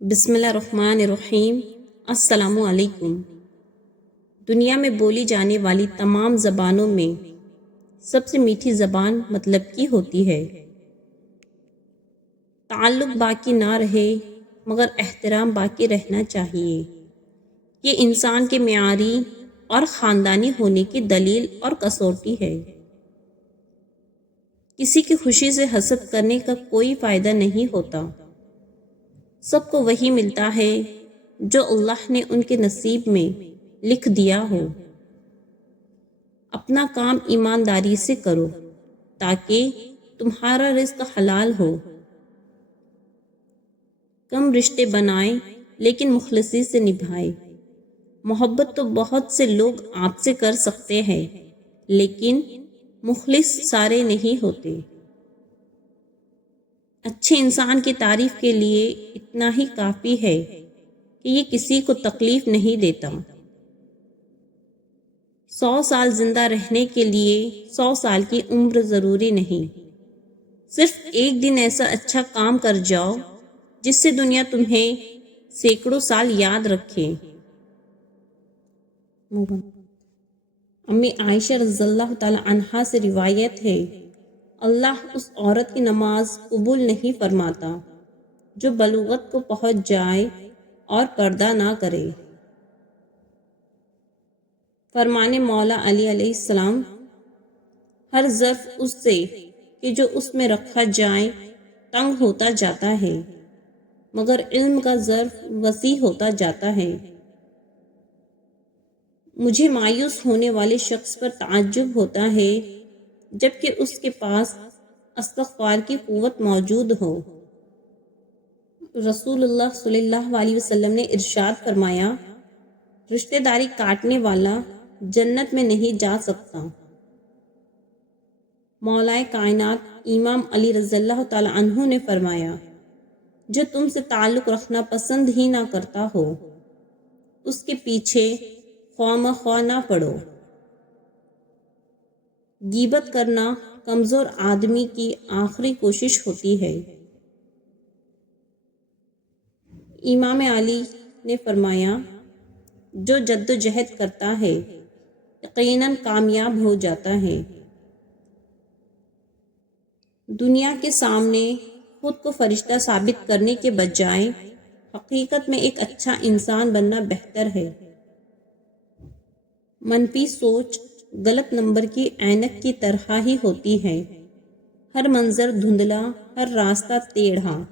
بسم اللہ الرحمن الرحیم۔ السلام علیکم۔ دنیا میں بولی جانے والی تمام زبانوں میں سب سے میٹھی زبان مطلب کی ہوتی ہے۔ تعلق باقی نہ رہے مگر احترام باقی رہنا چاہیے۔ یہ انسان کے معیاری اور خاندانی ہونے کی دلیل اور کسوٹی ہے۔ کسی کی خوشی سے حسد کرنے کا کوئی فائدہ نہیں ہوتا۔ سب کو وہی ملتا ہے جو اللہ نے ان کے نصیب میں لکھ دیا ہو۔ اپنا کام ایمانداری سے کرو تاکہ تمہارا رزق حلال ہو۔ کم رشتے بنائیں لیکن مخلصی سے نبھائیں۔ محبت تو بہت سے لوگ آپ سے کر سکتے ہیں لیکن مخلص سارے نہیں ہوتے۔ اچھے انسان کی تعریف کے لیے اتنا ہی کافی ہے کہ یہ کسی کو تکلیف نہیں دیتا۔ 100 سال زندہ رہنے کے لیے 100 سال کی عمر ضروری نہیں۔ صرف ایک دن ایسا اچھا کام کر جاؤ جس سے دنیا تمہیں سینکڑوں سال یاد رکھے۔ امی عائشہ رضی اللہ تعالی عنہا سے روایت ہے، اللہ اس عورت کی نماز قبول نہیں فرماتا جو بلوغت کو پہنچ جائے اور پردہ نہ کرے۔ فرمان مولا علی علیہ السلام، ہر ظرف اس سے کہ جو اس میں رکھا جائے تنگ ہوتا جاتا ہے مگر علم کا ظرف وسیع ہوتا جاتا ہے۔ مجھے مایوس ہونے والے شخص پر تعجب ہوتا ہے جبکہ اس کے پاس استغفار کی قوت موجود ہو۔ رسول اللہ صلی اللہ علیہ وسلم نے ارشاد فرمایا، رشتہ داری کاٹنے والا جنت میں نہیں جا سکتا۔ مولا کائنات امام علی رضی اللہ تعالی عنہ نے فرمایا، جو تم سے تعلق رکھنا پسند ہی نہ کرتا ہو اس کے پیچھے خواہ مخواہ نہ پڑو۔ غیبت کرنا کمزور آدمی کی آخری کوشش ہوتی ہے۔ امام علی نے فرمایا، جو جد و جہد کرتا ہے یقیناً کامیاب ہو جاتا ہے۔ دنیا کے سامنے خود کو فرشتہ ثابت کرنے کے بجائے حقیقت میں ایک اچھا انسان بننا بہتر ہے۔ منفی سوچ غلط نمبر کی عینک کی طرح ہی ہوتی ہے، ہر منظر دھندلا، ہر راستہ ٹیڑھا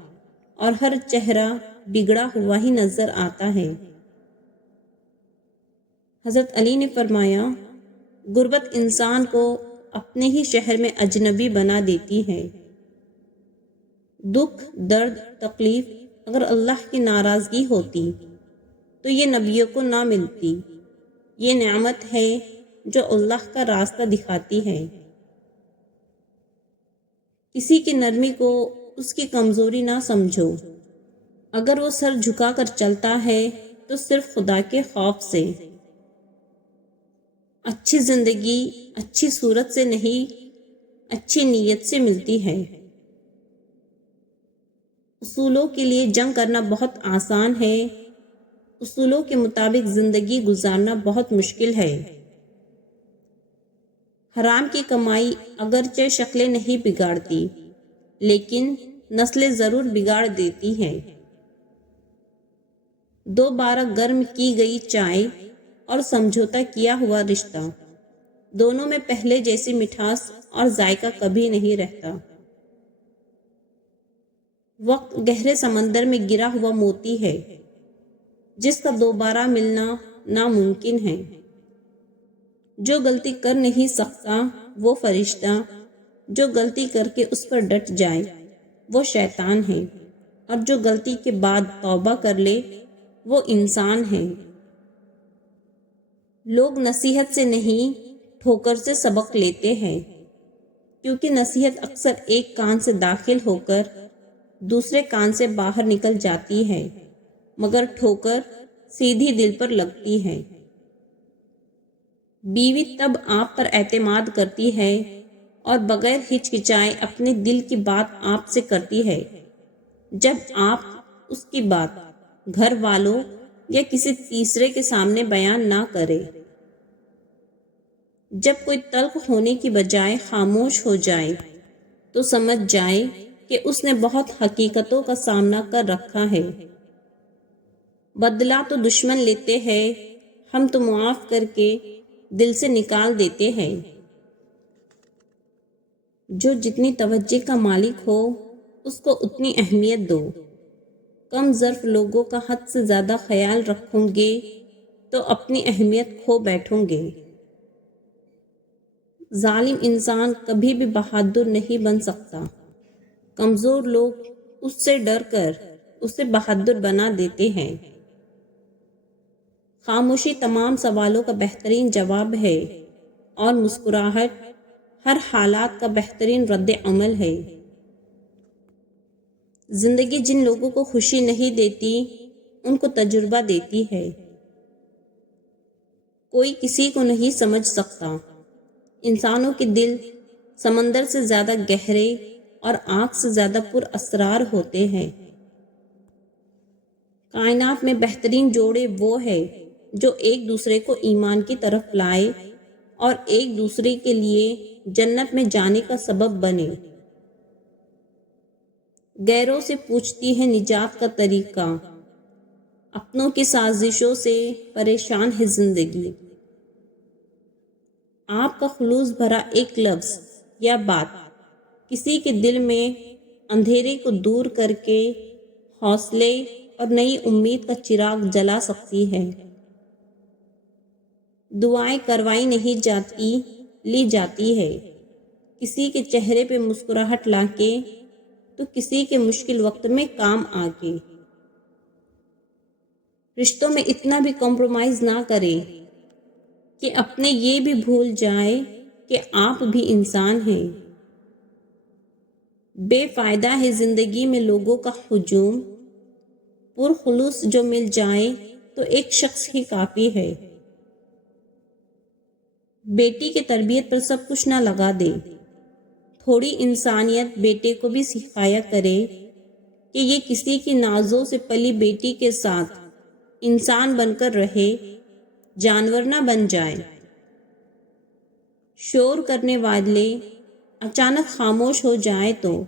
اور ہر چہرہ بگڑا ہوا ہی نظر آتا ہے۔ حضرت علی نے فرمایا، غربت انسان کو اپنے ہی شہر میں اجنبی بنا دیتی ہے۔ دکھ، درد، تکلیف اگر اللہ کی ناراضگی ہوتی تو یہ نبیوں کو نہ ملتی۔ یہ نعمت ہے جو اللہ کا راستہ دکھاتی ہے۔ کسی کی نرمی کو اس کی کمزوری نہ سمجھو، اگر وہ سر جھکا کر چلتا ہے تو صرف خدا کے خوف سے۔ اچھی زندگی اچھی صورت سے نہیں، اچھی نیت سے ملتی ہے۔ اصولوں کے لیے جنگ کرنا بہت آسان ہے، اصولوں کے مطابق زندگی گزارنا بہت مشکل ہے۔ حرام کی کمائی اگرچہ شکلیں نہیں بگاڑتی لیکن نسلیں ضرور بگاڑ دیتی ہے۔ دوبارہ گرم کی گئی چائے اور سمجھوتا کیا ہوا رشتہ، دونوں میں پہلے جیسی مٹھاس اور ذائقہ کبھی نہیں رہتا۔ وقت گہرے سمندر میں گرا ہوا موتی ہے جس کا دوبارہ ملنا ناممکن ہے۔ جو غلطی کر نہیں سکتا وہ فرشتہ، جو غلطی کر کے اس پر ڈٹ جائے وہ شیطان ہے، اور جو غلطی کے بعد توبہ کر لے وہ انسان ہے۔ لوگ نصیحت سے نہیں ٹھوکر سے سبق لیتے ہیں، کیونکہ نصیحت اکثر ایک کان سے داخل ہو کر دوسرے کان سے باہر نکل جاتی ہے مگر ٹھوکر سیدھی دل پر لگتی ہے۔ بیوی تب آپ پر اعتماد کرتی ہے اور بغیر ہچکچائے اپنے دل کی بات آپ سے کرتی ہے جب آپ اس کی بات گھر والوں یا کسی تیسرے کے سامنے بیان نہ کرے۔ جب کوئی تلخ ہونے کی بجائے خاموش ہو جائے تو سمجھ جائے کہ اس نے بہت حقیقتوں کا سامنا کر رکھا ہے۔ بدلہ تو دشمن لیتے ہیں، ہم تو معاف کر کے دل سے نکال دیتے ہیں۔ جو جتنی توجہ کا مالک ہو اس کو اتنی اہمیت دو۔ کم ظرف لوگوں کا حد سے زیادہ خیال رکھو گے تو اپنی اہمیت کھو بیٹھو گے۔ ظالم انسان کبھی بھی بہادر نہیں بن سکتا۔ کمزور لوگ اس سے ڈر کر اسے بہادر بنا دیتے ہیں۔ خاموشی تمام سوالوں کا بہترین جواب ہے اور مسکراہٹ ہر حالات کا بہترین رد عمل ہے۔ زندگی جن لوگوں کو خوشی نہیں دیتی ان کو تجربہ دیتی ہے۔ کوئی کسی کو نہیں سمجھ سکتا۔ انسانوں کے دل سمندر سے زیادہ گہرے اور آنکھ سے زیادہ پر اسرار ہوتے ہیں۔ کائنات میں بہترین جوڑے وہ ہیں جو ایک دوسرے کو ایمان کی طرف لائے اور ایک دوسرے کے لیے جنت میں جانے کا سبب بنے۔ غیروں سے پوچھتی ہے نجات کا طریقہ، اپنوں کی سازشوں سے پریشان ہے زندگی۔ آپ کا خلوص بھرا ایک لفظ یا بات کسی کے دل میں اندھیرے کو دور کر کے حوصلے اور نئی امید کا چراغ جلا سکتی ہے۔ دعائیں کروائی نہیں جاتی، لی جاتی ہے۔ کسی کے چہرے پہ مسکراہٹ لا کے تو کسی کے مشکل وقت میں کام آ کے۔ رشتوں میں اتنا بھی کمپرومائز نہ کرے کہ اپنے یہ بھی بھول جائے کہ آپ بھی انسان ہیں۔ بے فائدہ ہے زندگی میں لوگوں کا ہجوم، پرخلوص جو مل جائے تو ایک شخص ہی کافی ہے۔ بیٹی کی تربیت پر سب کچھ نہ لگا دے، تھوڑی انسانیت بیٹے کو بھی سکھایا کرے کہ یہ کسی کی نازوں سے پلی بیٹی کے ساتھ انسان بن کر رہے، جانور نہ بن جائے۔ شور کرنے والے اچانک خاموش ہو جائے تو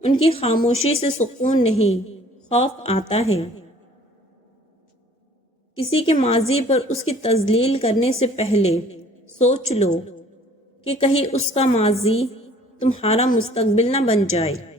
ان کی خاموشی سے سکون نہیں، خوف آتا ہے۔ کسی کے ماضی پر اس کی تذلیل کرنے سے پہلے سوچ لو کہ کہیں اس کا ماضی تمہارا مستقبل نہ بن جائے۔